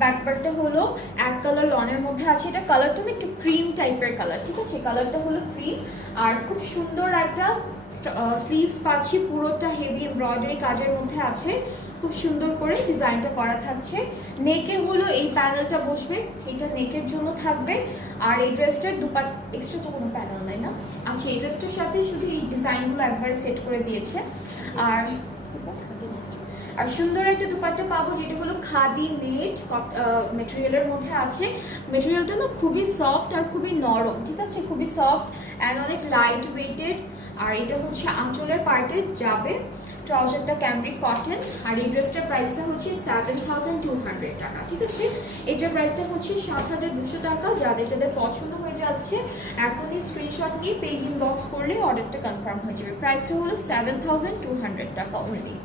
Back পার্টটা হলো এক কালার লনের মধ্যে আছে, এটা কালারটা না একটু ক্রিম টাইপের কালার, ঠিক আছে, কালারটা হলো ক্রিম। আর খুব সুন্দর একটা স্লিভস পাচ্ছি, পুরোটা হেভি এমব্রয়ডারি কাজের মধ্যে আছে, খুব সুন্দর করে ডিজাইনটা করা থাকছে। নেকে হলো এই প্যানেলটা বসবে, এটা নেকের জন্য থাকবে। আর এই ড্রেসটার এক্সট্রা তো কোনো প্যানেল নাই না, আচ্ছা এই ড্রেসটার সাথে শুধু এই ডিজাইনগুলো একবারে সেট করে দিয়েছে। আর সুন্দর একটা দুপাট্টা পাবো, যেটা হলো খাদি নেট মেটেরিয়ালের মধ্যে আছে। মেটেরিয়ালটা না খুবই সফট আর খুবই নরম, ঠিক আছে, খুবই সফট অ্যান্ড অনেক লাইট ওয়েটেড। আর এটা হচ্ছে আঁচলের পার্টে যাবে, ট্রাউজারটা ক্যামব্রিক কটন। আর এই ড্রেসটার প্রাইসটা হচ্ছে 7200 টাকা, ঠিক আছে। এটার প্রাইসটা হচ্ছে 7200 টাকা। যাদের যাদের পছন্দ হয়ে যাচ্ছে এখনই স্ক্রিনশট নিয়ে পেজ ইনবক্স করলে অর্ডারটা কনফার্ম হয়ে যাবে। প্রাইসটা হলো 7200 টাকা অনলি।